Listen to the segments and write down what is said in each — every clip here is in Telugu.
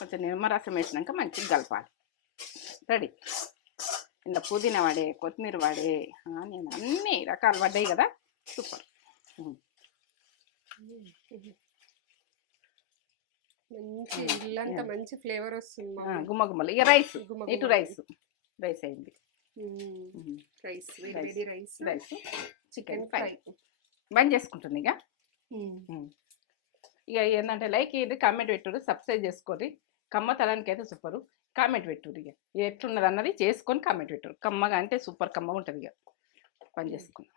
కొంచెం నిమ్మరసం వేసినాక మంచిగా కలపాలి. రెడీ? ఇంత పుదీనా వాడే కొత్తిమీర వాడే నేను అన్ని రకాలు పడ్డాయి కదా? సూపర్. మంచి ఇల్లంతా మంచి ఫ్లేవర్ వస్తుంది గుమ్మ గుమ్మలు ఇక రైస్. ఇటు. రైస్? రైస్ అయింది. Rice rice. Rice. Chicken fry. బంద్ చేసుకుంటుంది ఇక? ఇక ఏంటంటే లైక్ ఇది కామెంట్ పెట్టుర్రు సబ్స్క్రైబ్ చేసుకోరి కమ్మ తలానికి అయితే సూపరు. కామెంట్ పెట్టుర్రు ఇక ఎట్లున్నది అన్నది చేసుకొని కామెంట్ పెట్టుర్రు. కమ్మగా అంటే సూపర్ కమ్మ ఉంటుంది ఇక పని చేసుకున్నాం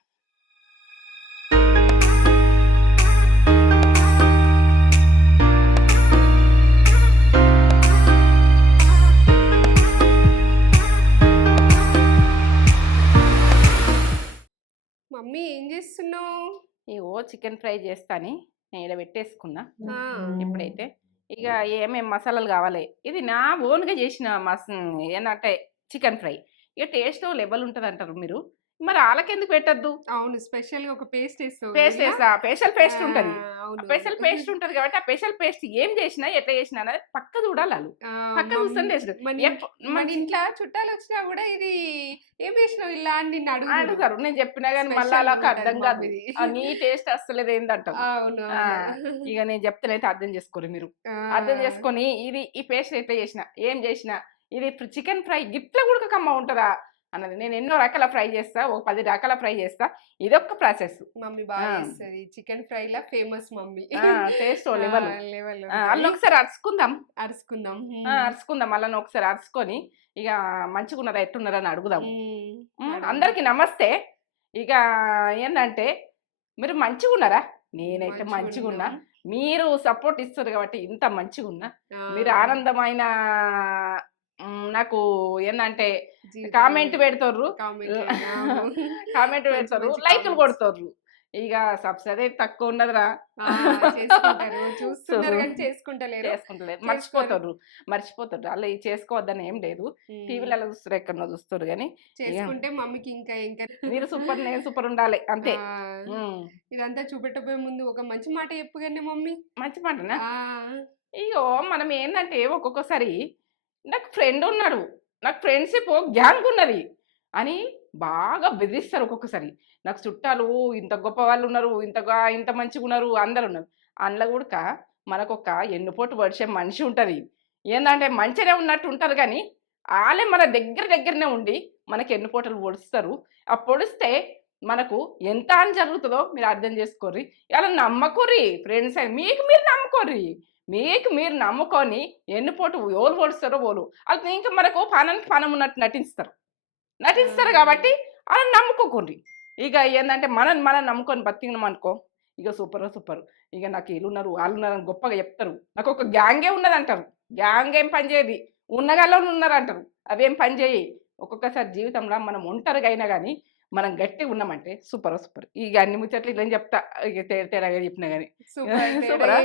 మమ్మీ ఏం చేస్తున్నావు? ఓ చికెన్ ఫ్రై చేస్తాని. నేను ఇలా పెట్టేసుకున్నా. ఆ, ఇప్పుడైతే ఇక ఏమేమి మసాలాలు కావాలి? ఇది నా ఓన్గా చేసిన మస్ ఏంటంటే చికెన్ ఫ్రై. ఇక టేస్ట్ లెవెల్ ఉంటుంది అంటారు మీరు. మరి వాళ్ళకెందుకు పెట్టద్దు? అవును స్పెషల్ ఒక పేస్ట్ వేస్తావు పేస్ట్? వేస్తా. స్పెషల్ పేస్ట్ ఉంటుంది. అవును. స్పెషల్ పేస్ట్ ఉంటుంది కాబట్టి ఆ స్పెషల్ పేస్ట్ ఏం చేసినా ఎట్లా చేసినా అనేది పక్క చూడాలి వాళ్ళు ఆ, పక్క చూస్తాను మన ఇంట్లో చుట్టాలు వచ్చినా కూడా ఇది ఏం వేసినావు ఇలా అని నిన్ను అడుగు అడుగుతారు. నేను చెప్పినా కానీ మళ్ళీ అలా అర్థం కాదు. ఆ, నీ టేస్ట్ అస్సలేదు ఏందంటారు అవును. ఇక నేను చెప్తానైతే అర్థం చేసుకోరు మీరు. అర్థం చేసుకొని ఇది ఈ పేస్ట్ ఎట్లా చేసిన ఏం చేసిన ఇది చికెన్ ఫ్రై గిట్ల కూడా కమ్మ ఉంటుందా? అన్నది. నేను ఎన్నో రకాల ఫ్రై చేస్తా ఒక పది రకాల ఫ్రై చేస్తా. ఇదొక ప్రాసెస్. మమ్మీ బాగా. చేస్తుంది. చికెన్ ఫ్రై లా ఫేమస్ మమ్మీ. Taste level. అల్ల ఒకసారి అరుచుకుందాం. అరుచుకుందాం. అరుచుకుందాం. అలా ఒకసారి అరుచుకొని ఇక మంచిగా ఉన్నారా ఎట్టున్నారా అని అడుగుదాం. అందరికి నమస్తే. ఇక ఏంటంటే మీరు మంచిగా ఉన్నారా నేనైతే మంచిగా ఉన్నా. మీరు సపోర్ట్ ఇస్తారు కాబట్టి ఇంత మంచిగా ఉన్నా మీరు ఆనందమైన నాకు ఏంటంటే కామెంట్ పెడతారు. కామెంట్ పెడతారు లైక్లు. కొడతారు ఇక సబ్సిడీ తక్కువ ఉండదురా చేసుకుంటలేరు. మర్చిపోతారు మర్చిపోతారు అలా ఇది చేసుకోవద్దని ఏం లేదు. టీవీలలో చూస్తారు ఎక్కడో చూస్తారు కానీ చేసుకుంటే మమ్మీకి ఇంకా ఇంకా మీరు సూపర్ నేను సూపర్ ఉండాలి. అంతే. ఇదంతా చూపెట్టబోయే ముందు ఒక మంచి మాట చెప్పు కానీ మమ్మీ. మంచి మాటనా? ఇగో మనం ఏంటంటే ఒక్కొక్కసారి నాకు ఫ్రెండ్ ఉన్నాడు. నాకు ఫ్రెండ్షిప్ గ్యాంగ్ ఉన్నది. అని బాగా బెదిరిస్తారు ఒక్కొక్కసారి. నాకు చుట్టాలు ఇంత గొప్ప వాళ్ళు ఉన్నారు ఇంతగా ఇంత మంచిగా ఉన్నారు అందరు ఉన్నారు. అందులో కూడా మనకొక ఎన్నుపోటు పడిచే మనిషి ఉంటుంది. ఏంటంటే మంచిగానే ఉన్నట్టు ఉంటారు కానీ వాళ్ళే మన దగ్గర దగ్గరనే ఉండి మనకి ఎన్నుపోటలు పొడుస్తారు. ఆ పొడిస్తే మనకు ఎంత అని జరుగుతుందో మీరు అర్థం చేసుకోర్రి. ఇలా నమ్మకోర్రి ఫ్రెండ్స్ అని మీకు మీరు నమ్మకోర్రి. మీకు మీరు నమ్ముకొని ఎన్నుపోటు ఓలు పొడుస్తారో ఓలు. అది ఇంకా మనకు పనానికి పనం ఉన్నట్టు నటిస్తారు. నటిస్తారు కాబట్టి అలా నమ్ముకోకుండ్రి ఇక ఏంటంటే మనం మనం నమ్ముకొని బతికినాం అనుకో ఇక సూపర్ సూపర్. ఇక నాకు వీళ్ళు ఉన్నారు వాళ్ళు ఉన్నారు అని గొప్పగా చెప్తారు. నాకు ఒక గ్యాంగే ఉన్నది అంటారు. గ్యాంగ్ ఏం పని చేయదు. ఉన్నగాల్లో ఉన్నారు అంటారు అవేం పని చేయి ఒక్కొక్కసారి జీవితంలో మనం ఒంటరిగా అయినా కానీ మనం గట్టిగా ఉన్నామంటే సూపర్ సూపర్. ఇక అన్ని ముచ్చట్లు ఇలా చెప్తా. ఇక తేడా తేడాగా చెప్పినా కానీ సూపర్ సూపరా?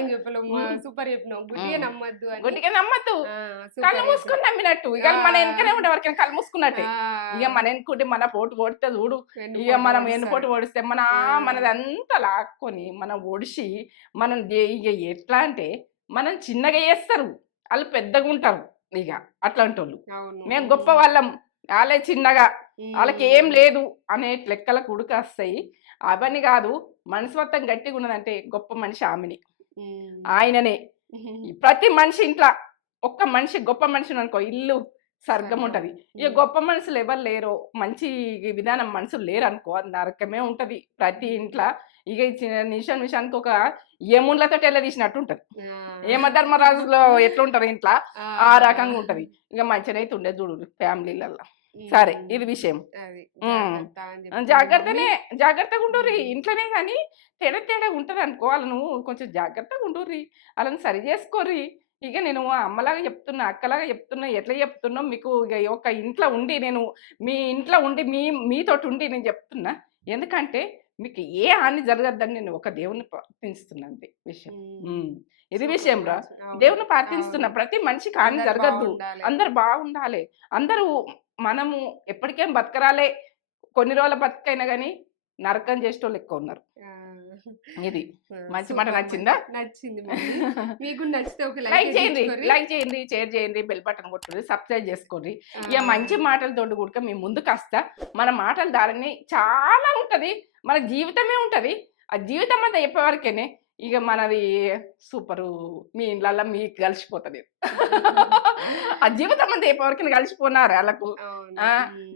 చెప్పినావు గుడ్డిగా మ్మ్. నమ్మద్దు గుడ్డిగా కళ్ళు. మూసుకొని నమ్మినట్టు. ఇక మన వెనకనే ఉండే వరకు కళ్ళు మూసుకున్నట్టే. ఇక మన వెనుకుంటే మన పోటు ఓడితే చూడు. ఇక పోటు మనం పొడుస్తాడు. ఎన్నుపోటు ఓడిస్తే మన. మనదంతా లాక్కొని మనం ఒడిసి మనం ఇక ఎట్లా అంటే మనం చిన్నగా చేస్తారు. వాళ్ళు పెద్దగా ఉంటారు. ఇక అట్లాంటి వాళ్ళు మేము గొప్ప వాళ్ళం వాళ్ళే చిన్నగా. వాళ్ళకి ఏం లేదు అనే లెక్కలకు ఉడకాస్తాయి అవన్నీ కాదు మనసు మొత్తం గట్టిగా ఉన్నదంటే గొప్ప మనిషి ఆమెని. ఆయననే ప్రతి మనిషి ఇంట్లో ఒక్క మనిషి గొప్ప మనిషి అనుకో ఇల్లు స్వర్గం స్వర్గం. ఉంటది ఇక గొప్ప మనుషులు ఎవరు లేరో మంచి విధానం మనుషులు లేరు అనుకో అది నరకమే ఉంటది ప్రతి ఇంట్లో ఇక నిమిషం నిమిషానికి ఒక యమున్లతో తెల్ల తీసినట్టు ఉంటది. యమధర్మరాజులో ఎట్లుంటారు ఇంట్లో ఆ. రకంగా ఉంటది ఇక మంచినైతే ఉండేది చూడు ఫ్యామిలీలలో. సరే ఇది విషయం. జాగ్రత్తనే జాగ్రత్తగా ఉండుర్రి. ఇంట్లోనే కానీ తేడా తేడా ఉంటుంది అనుకో వాళ్ళను కొంచెం జాగ్రత్తగా ఉండుర్రి. వాళ్ళని సరి చేసుకోర్రి. ఇక నేను అమ్మలాగా చెప్తున్నా అక్కలాగా చెప్తున్నా ఎట్లా చెప్తున్నా మీకు ఇక ఒక ఇంట్లో ఉండి నేను మీ ఇంట్లో ఉండి మీ మీతోటి ఉండి నేను చెప్తున్నా. ఎందుకంటే మీకు ఏ హాని జరగద్దని నేను ఒక దేవుని ప్రార్థిస్తున్నాను విషయం. ఇది విషయం రా. దేవుని ప్రార్థిస్తున్నా. ప్రతి మనిషికి హాని జరగద్దు. అందరు బాగుండాలి. అందరూ మనము ఎప్పటికేం బతకరాలే. కొన్ని రోజుల బతికైనా కానీ నరకం చేసేటోళ్ళు ఎక్కువ ఉన్నారు. ఇది. మంచి మాట నచ్చిందా? నచ్చింది. మీకు నచ్చితే ఒక లైక్ చేయండి. లైక్ చేయండి షేర్ చేయండి బెల్ బటన్ కొట్టుర్రి సబ్స్క్రైబ్ చేసుకోండి ఇక మంచి మాటలతోటి కూడా మీ ముందుకు వస్తా. మన మాటల దారిని చాలా ఉంటది. మన జీవితమే ఉంటది. ఆ జీవితం అంతా చెప్పేవరకేనే ఇక మనది సూపరు. మీ ఇళ్ళల్లో మీకు కలిసిపోతుంది. ఆ జీవితం అంతా చెప్పేవరకు కలిసిపోన్నారు వాళ్ళకు.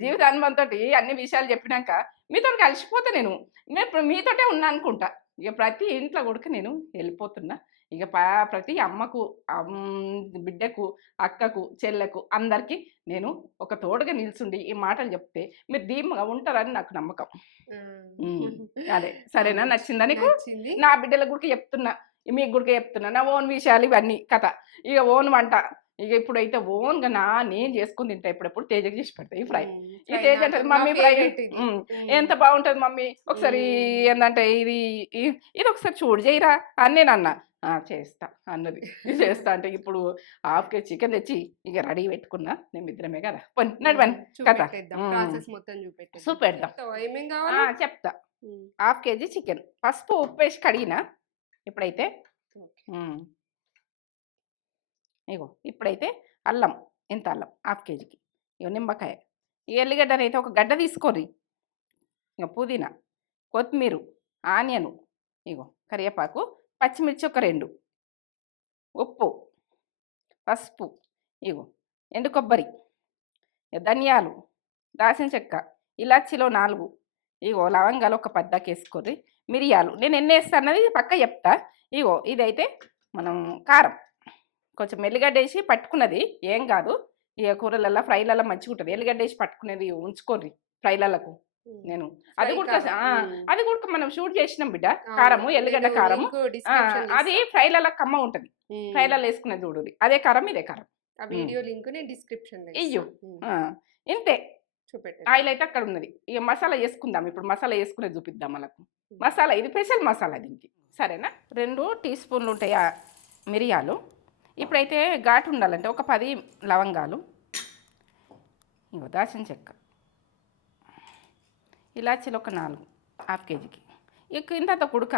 జీవిత అనుభవంతో అన్ని విషయాలు చెప్పినాక మీతో కలిసిపోతే నేను నేను ఇప్పుడు మీతోటే ఉన్నా అనుకుంటా. ఇక ప్రతి ఇంట్లో కూడా నేను వెళ్ళిపోతున్నా. ఇక ప్రతి అమ్మకు అమ్, బిడ్డకు అక్కకు చెల్లెకు అందరికీ నేను ఒక తోడుగా నిల్చుండి ఈ మాటలు చెప్తే మీరు ధీమగా ఉంటారని నాకు నమ్మకం. అదే. సరేనా? నచ్చిందా నీకు? నా బిడ్డల గుడికి చెప్తున్నా మీకు గుడికి చెప్తున్నా నా ఓన్ విషయాలు ఇవన్నీ కథ. ఇక ఓన్ వంట ఇక ఇప్పుడైతే ఓన్గా నా నేను చేసుకుని తింటా. ఇప్పుడెప్పుడు తేజకి చేసి పెడతా. ఈ ఫ్రై. ఈ తేజ అంటది మా మమ్మీ ఫ్రై. ఎంత బాగుంటది మమ్మీ? ఒకసారి. ఏంటంటే ఇది ఇది ఒకసారి చూడు చేయరా అని నేను అన్నా. "ఆ, చేస్తా అన్నది. చేస్తా అంటే ఇప్పుడు హాఫ్ కేజీ చికెన్ తెచ్చి ఇక రెడీ పెట్టుకున్నా. నేను ఇద్దరమే కదా. పని నడవని చూపెట్టేద్దాం. చూపెడదాం. చెప్తా. Half KG chicken. పసుపు ఉప్పు వేసి కడిగిన. ఇప్పుడైతే. ఇగో ఇప్పుడైతే అల్లం ఎంత అల్లం? హాఫ్ కేజీకి. ఇగో నిమ్మకాయ. ఈ ఎల్లిగడ్డని ఒక గడ్డ తీసుకోర్రి. ఇక పుదీనా కొత్తిమీర ఆనియను ఇగో కరివేపాకు పచ్చిమిర్చి ఒక రెండు. ఉప్పు పసుపు ఇగో ఎండు కొబ్బరి ధనియాలు దాసిన చెక్క ఇలాచీలో నాలుగు ఇగో లవంగాలు ఒక పద్దాకి వేసుకోర్రి. మిరియాలు నేను ఎన్ని వేస్తాను అన్నది పక్క చెప్తా. ఇగో ఇదైతే మనం కారం. కొంచెం ఎల్లిగడ్డ వేసి పట్టుకున్నది. ఏం కాదు ఇక కూరలల్లో ఫ్రైలలో మంచిగా ఉంటుంది ఎల్లిగడ్డ వేసి పట్టుకునేది ఉంచుకోర్రి ఫ్రైలకు ఉమ్. నేను. అది కూడా. అది కూడా మనం షూట్ చేసినాం బిడ్డ. కారము ఎల్లిగడ్డ కారము. అది. ఫ్రైలలో కమ్మ ఉంటుంది. ఫ్రైలలో వేసుకునేది చూడు అదే కారం ఇదే కారం. వీడియో లింక్ నేను డిస్క్రిప్షన్ ఇయ్యు. ఇంతే. ఆయిల్ అయితే అక్కడ ఉన్నది. ఇక మసాలా వేసుకుందాం ఇప్పుడు మసాలా వేసుకునేది చూపిద్దాం మనకు. మసాలా ఇది స్పెషల్ మసాలా దీనికి. సరేనా? రెండు టీ స్పూన్లు ఉంటాయి ఆ మిరియాలు. ఇప్పుడైతే ఘాటు ఉండాలంటే ఒక పది లవంగాలు. ఇగో దాచిన చెక్క. ఇలాచీలు ఒక నాలుగు హాఫ్ కేజీకి. ఇక ఇంత కుడుక.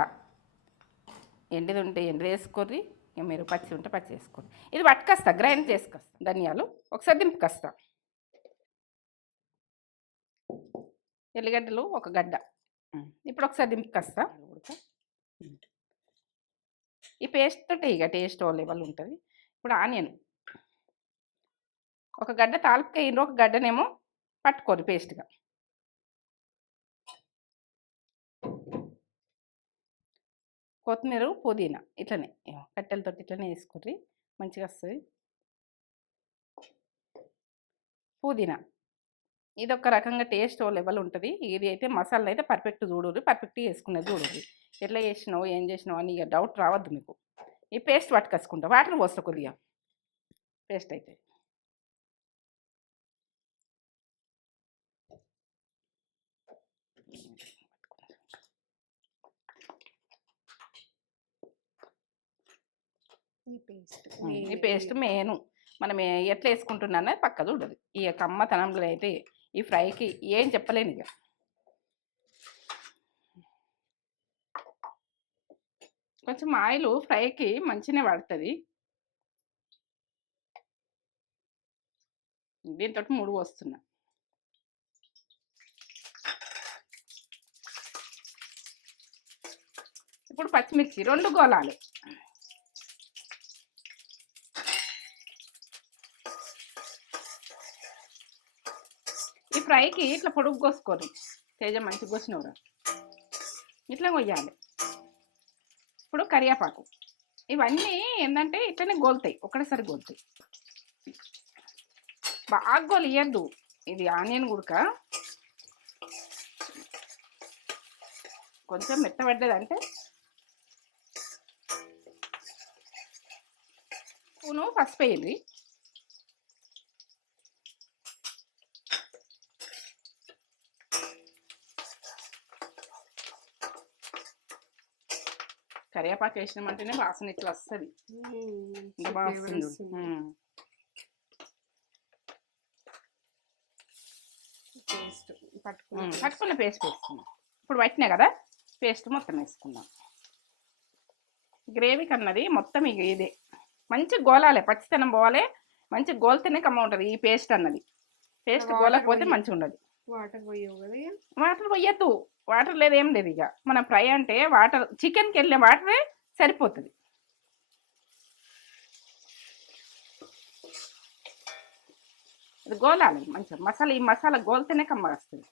ఎండిది ఉంటే ఎండి వేసుకోర్రి ఇక మీరు పచ్చి ఉంటే పచ్చి వేసుకోండి ఇది పట్టుకొస్తా గ్రైండ్ చేసుకొస్తా. ధనియాలు ఒకసారి దింపుకొస్తా. ఎల్లిగడ్డలు ఒక గడ్డ. ఇప్పుడు ఒకసారి దింపుకొస్తా. ఉడక. ఈ పేస్ట్ తోటే ఇక టేస్ట్ లెవెల్ ఉంటుంది. ఇప్పుడు ఆనియన్. ఒక గడ్డ తాలిపకాయ ఒక గడ్డనేమో పట్టుకోరు పేస్ట్గా. కొత్తిమీర పుదీనా ఇట్లనే. కట్టెలతోటి ఇట్లనే వేసుకోర్రి మంచిగా వస్తుంది. పుదీనా. ఇది ఒక రకంగా టేస్ట్ ఓ లెవెల్ ఉంటుంది. ఇది అయితే మసాలా అయితే పర్ఫెక్ట్ చూడరు పర్ఫెక్ట్గా వేసుకునేది చూడరు ఎట్లా చేసినావు ఏం చేసినావు అని ఇక డౌట్ రావద్దు మీకు. ఈ పేస్ట్ పట్టుకొసుకుంటా వాటర్ పోస్తా కొద్దిగా. పేస్ట్ అయితే. ఈ పేస్ట్ మనం ఏ- ఎట్లా వేసుకుంటున్నా పక్క చూడదు ఈ యొక్క అమ్మతనంలో అయితే ఈ ఫ్రైకి ఏం చెప్పలేను ఇక కొంచెం ఆయిల్ ఫ్రైకి మంచిగానే పడుతుంది. దీంతో మూడు వస్తున్నా. ఇప్పుడు పచ్చిమిర్చి రెండు గోళాలు ఈ ఫ్రైకి ఇట్లా పొడుగు కోసుకోరు తేజ మంచిగా కోసినవరా ఇట్లా కొయ్యాలి. ఇప్పుడు కరివేపాకు. ఇవన్నీ ఏంటంటే ఇట్లనే గోలుతాయి ఒకటేసారి గోలుతాయి. బాగా గోలియద్దు. ఇది ఆనియన్ గుడక. కొంచెం మెత్తబడ్డదంటే స్పూను పసుపు వేయండి కరివేపాకు వేసినామంటేనే వాసన ఇట్లా వస్తుంది. ఉమ్. ఇంకా సో బాగా flavor వస్తుంది. వస్తుంది. ఉమ్. పేస్ట్ పట్టుకున్న పేస్ట్. వేసుకున్నాం ఇప్పుడు పట్టినా కదా? పేస్ట్ మొత్తం వేసుకుందాం. గ్రేవీ కన్నది మొత్తం ఇక ఇదే. మంచి గోలాలి పచ్చితనం పోవాలి మంచి గోలితేనే కమ్మ ఉంటుంది ఈ పేస్ట్ అన్నది. పేస్ట్ గోలకపోతే మంచిగా ఉండదు వాటర్ పోయావు కదా వాటర్ పోయద్దు. వాటర్ లేదు ఏం లేదు ఇక. మన ఫ్రై అంటే వాటర్ చికెన్కి వెళ్ళే వాటరే సరిపోతుంది. ఇది గోలాలి మంచిగా. మసాలా ఈ మసాలా గోలితేనే కమ్మ వస్తుంది.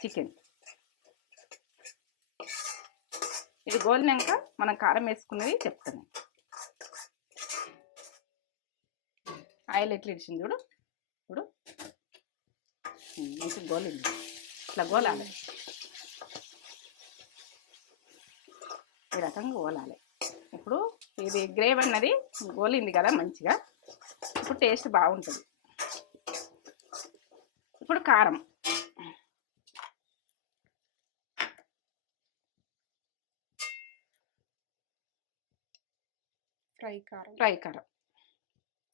చికెన్. ఇది గోలినాక మనం కారం వేసుకునేది చెప్తాను. ఆయిల్ ఎట్లా ఇడిచింది చూడు? చూడు. మంచిగా గోలింది ఇట్లా గోలాలి ఈ రకంగా గోలాలి ఇప్పుడు ఇది గ్రేవ్ అన్నది గోలింది కదా మంచిగా. ఇప్పుడు టేస్ట్ బాగుంటుంది. ఇప్పుడు కారం. ఫ్రై కారం. ఫ్రై కారం.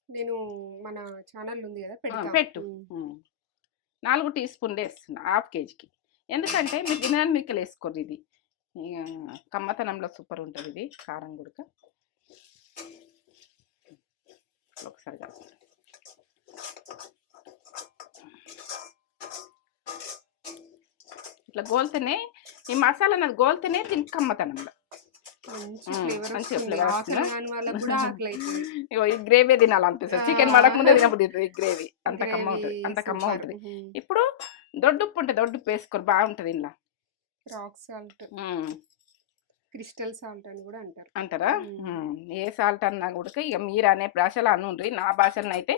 నేను మన ఛానల్ ఉంది కదా పెట్టు. నాలుగు టీ స్పూన్లు వేస్తున్నా హాఫ్ కేజీకి. ఎందుకంటే మీరు తినడానికి మిరికలు వేసుకోరు ఇది. కమ్మతనంలో సూపర్ ఉంటుంది ఇది కారం గుడక. ఒకసారి కలుపుతా. ఇట్లా గోల్తేనే ఈ మసాలా నాది గోల్తేనే దీనికి కమ్మతనంలో. ఇగో ఈ గ్రేవీ తినాలనిపిస్తుంది. చికెన్ ఆ. పడకముందే తినబుద్ది ఈ గ్రేవీ అంత కమ్మ ఉంటుంది. అంత కమ్మ. ఉంటుంది. ఇప్పుడు దొడ్డుప్పు ఉంటే దొడ్డుప్పు వేసుకోరు. బాగుంటుంది ఇంట్లో. Rock salt. క్రిస్టల్ సాల్ట్ అని కూడా అంటారు. అంటారా. ఏ సాల్ట్ అన్నా కూడా ఇక మీరు అనే భాషలో అనుండ్రి. నా భాషలో అయితే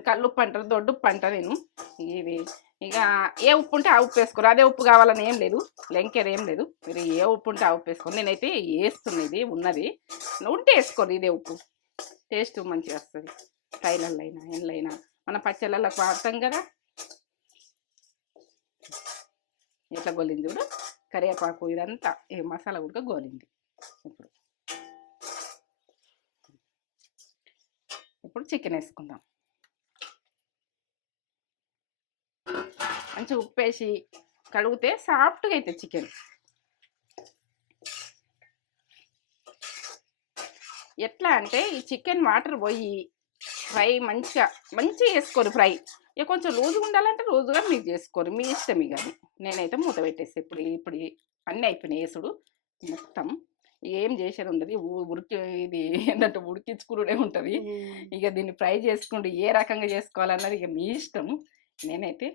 కల్లుప్పు అంటారు దొడ్డుప్పు అంట నేను. ఇది ఇక ఏ ఉప్పు ఉంటే ఆ ఉప్పు వేసుకోరు. అదే ఉప్పు కావాలని ఏం లేదు. లెంకేర్ ఏం లేదు. మీరు ఏ ఉప్పు ఉంటే ఆ ఉప్పు వేసుకోండి. నేనైతే వేస్తున్నా ఇది ఉన్నది. ఉంటే వేసుకోరు ఇదే ఉప్పు. టేస్ట్ మంచిగా వస్తుంది. ఫ్రైలల్లో అయినా ఎండ్లైనా మన పచ్చళ్ళకు వాడతాం కదా. ఎట్లా గోలింది చూడు? కరివేపాకు ఇదంతా. ఈ మసాలా కూడా గోలింది. ఇప్పుడు. ఇప్పుడు చికెన్ వేసుకుందాం. మంచిగా ఉప్పు వేసి కడిగితే సాఫ్ట్గా అవుతుంది చికెన్. ఎట్లా అంటే ఈ చికెన్ వాటర్ పోయి ఫ్రై మంచిగా మంచిగా చేసుకోరు ఫ్రై. ఇక కొంచెం లూజుగా ఉండాలంటే లూజుగా మీరు చేసుకోరు. మీ ఇష్టం ఇక అది. నేనైతే మూత పెట్టేసి ఇప్పుడు ఇప్పుడు అన్నీ అయిపోయినాయి వేసుడు మొత్తం. ఏం చేసేది ఉండదు. ఉడికి ఇది ఏంటంటే ఉడికించుకునే ఉంటుంది. ఇక దీన్ని ఫ్రై చేసుకుంటూ ఏ రకంగా చేసుకోవాలన్నది ఇక మీ ఇష్టం. నేనైతే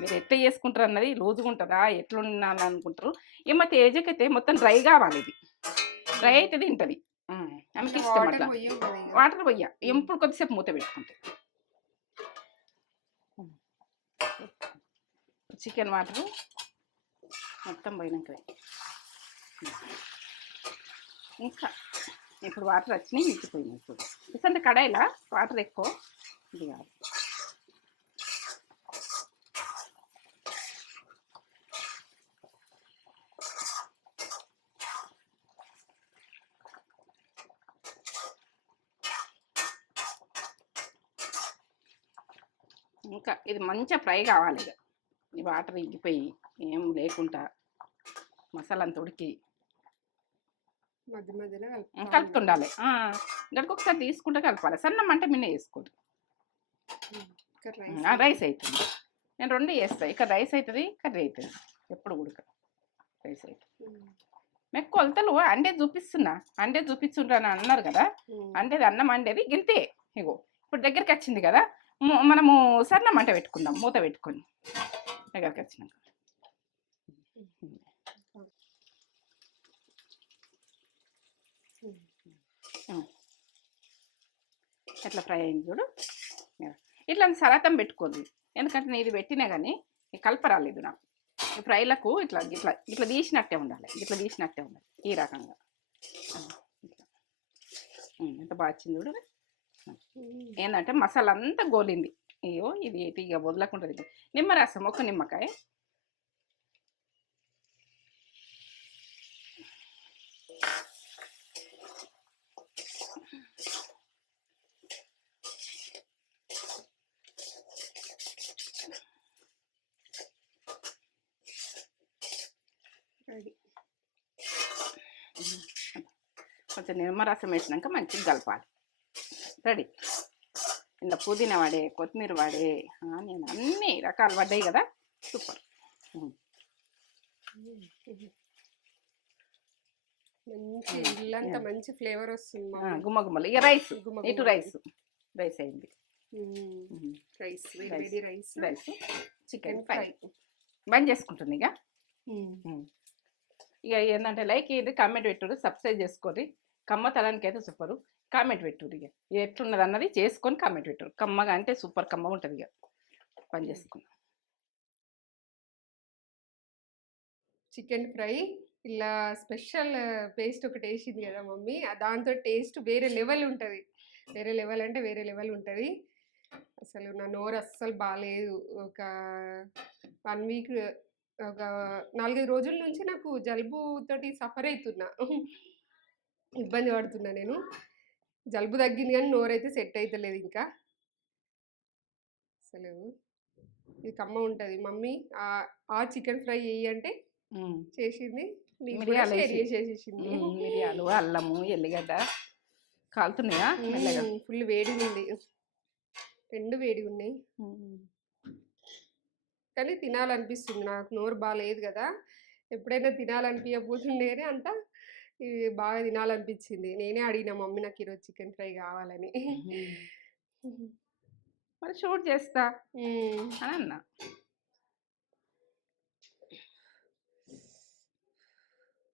మీరు ఎట్లా చేసుకుంటారు అన్నది లూజుగా ఉంటుందా ఎట్లుండాలని అనుకుంటారు ఇక మా తేజకి అయితే మొత్తం డ్రై కావాలి ఇది. డ్రై అయితే తింటుంది. ఆమెకి ఇష్టం వాటర్ అట్లా. వాటర్ పోయ్యా. ఎప్పుడు కొద్దిసేపు మూత పెట్టుకుంటే. చికెన్ వాటర్ మొత్తం పోయినాక ఇంకా ఇప్పుడు వాటర్ వచ్చినాయి ఇంకిపోయినాయి ఇప్పుడు. ఎందుకంటే కడాయిలా? వాటర్ ఎక్కువ? ఇది కాదు. ఇంకా ఇది మంచిగా ఫ్రై కావాలి ఇక. ఈ వాటర్ ఇంకిపోయి ఏం లేకుండా మసాలా అంత ఉడికి మధ్య మధ్యలో కలుపుతా కలుపుతుండాలి. గడికి ఒకసారి తీసుకుంటే కలపాలి. సన్నం అంటే మిన్న ఆ, రైస్ అవుతుంది నేను రెండు చేస్తాను ఇక్కడ రైస్ అవుతుంది కర్రీ అవుతుంది ఎప్పుడు ఉడక. రైస్ అవుతుంది ఉమ్. మీకు కొలతలు అండే చూపిస్తున్నా. అండే చూపిస్తుండ్రు అని అన్నారు కదా. అండేది అన్నం అండేది గింతే. ఇగో ఇప్పుడు దగ్గరికి వచ్చింది కదా. మనము సన్నం మంట పెట్టుకుందాం మూత పెట్టుకొని. దగ్గరికి వచ్చినాక. ఎట్లా ఫ్రై అయింది చూడు? ఇట్లా సరాతం పెట్టుకోదు ఎందుకంటే నేను ఇది పెట్టినా కానీ కలపరాలేదు నాకు. ఫ్రైలకు ఇట్లా ఇట్లా ఇట్లా తీసినట్టే ఉండాలి. ఇట్లా తీసినట్టే ఉండాలి. ఈ రకంగా. ఇట్లా. ఎంత బాగా వచ్చింది చూడు ఏంటంటే మసాలా అంతా గోలింది. అయ్యో! ఇది ఏంటి? ఇక వదలకుండా నిమ్మరసం ఒక నిమ్మకాయ. కొంచెం నిమ్మరసం వేసినాక మంచిగా కలపాలి. రెడీ. ఇంత పుదీనా వాడే కొత్తిమీర వాడే నేను అన్ని రకాలు పడ్డాయి కదా? సూపర్. మంచి ఇల్లంతా. మంచి ఫ్లేవర్ వస్తుంది. గుమ్మ గుమ్మలు ఇక రైస్. ఇటు. రైస్. రైస్ అయింది. Rice rice. Rice. Chicken fry. బంద్ చేసుకుంటుంది ఇక. ఇక ఏంటంటే లైక్ ఇది కామెంట్ పెట్టుడు సబ్స్క్రైబ్ చేసుకోరి కమ్మతనానికి అయితే సూపరు. కామెంట్ పెట్టురు ఇక ఎట్లున్నది అన్నది చేసుకొని కామెంట్ పెట్టురు కమ్మగా అంటే సూపర్ కమ్మ ఉంటుంది ఇక పని చేసుకున్నాం చికెన్ ఫ్రై ఇలా స్పెషల్ పేస్ట్ ఒకటి వేసింది కదా మమ్మీ. దాంతో టేస్ట్ వేరే లెవెల్ ఉంటుంది. వేరే లెవెల్ అంటే వేరే లెవెల్ ఉంటుంది. అసలు నా నోరు అస్సలు బాగాలేదు ఒక వన్ వీక్ ఒక నాలుగైదు రోజుల నుంచి నాకు జలుబుతోటి సఫర్ అవుతున్నా ఇబ్బంది పడుతున్నా నేను. జలుబు తగ్గింది కానీ నోరు అయితే సెట్ అవుతలేదు ఇంకా. అసలు ఇది కమ్మ ఉంటుంది. మమ్మీ ఆ- చికెన్ ఫ్రై వేయి అంటే. చేసింది. చేసేసింది. మిరియాలు అల్లము ఎల్లిగడ్డ కాలుతున్నాయా ఫుల్ వేడి ఉంది. రెండు వేడి ఉన్నాయి. కానీ తినాలనిపిస్తుంది. నాకు నోరు బాగాలేదు కదా. ఎప్పుడైనా తినాలనిపించబోతుండే అంత ఇది బాగా తినాలనిపించింది. నేనే అడిగిన మమ్మీ నాకు ఈరోజు చికెన్ ఫ్రై కావాలని. మరి షూట్ చేస్తా. అని అన్నా.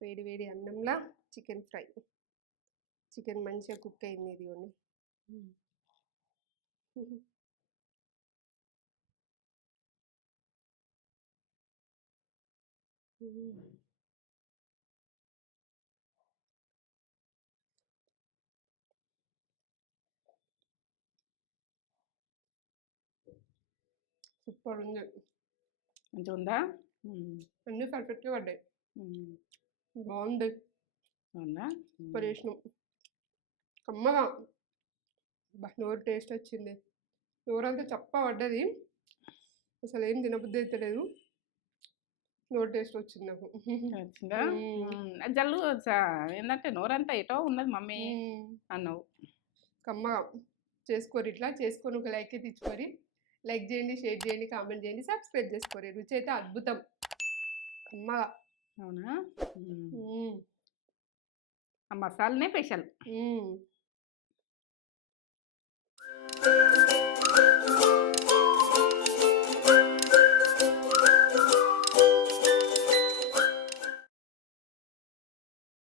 వేడి వేడి అన్నంలా చికెన్ ఫ్రై. చికెన్ మంచిగా కుక్ అయింది ఇది కొన్ని సూపర్ ఉంది మంచిగా ఉందా. అన్నీ పర్ఫెక్ట్గా పడ్డాయి. బాగుంది అవునా. సూపర్ చేసినాం కమ్మగా నోరు టేస్ట్ వచ్చింది నోరంతా చప్ప పడ్డది అసలు ఏం తినబుద్ధి అయితే లేదు నోరు టేస్ట్ వచ్చింది నాకు వచ్చిందా. జల్లు ఏంటంటే నోరంతా ఎటో ఉన్నది మమ్మీ మ్మ్. అన్నావు కమ్మగా చేసుకోరు ఇట్లా చేసుకొని ఒక లైక్ అయితే ఇచ్చుకోరి లైక్ చేయండి షేర్ చేయండి కామెంట్ చేయండి సబ్స్క్రైబ్ చేసుకోరే రుచి అయితే అద్భుతం. అమ్మగా అవునా? ఆ మసాలనే స్పెషల్.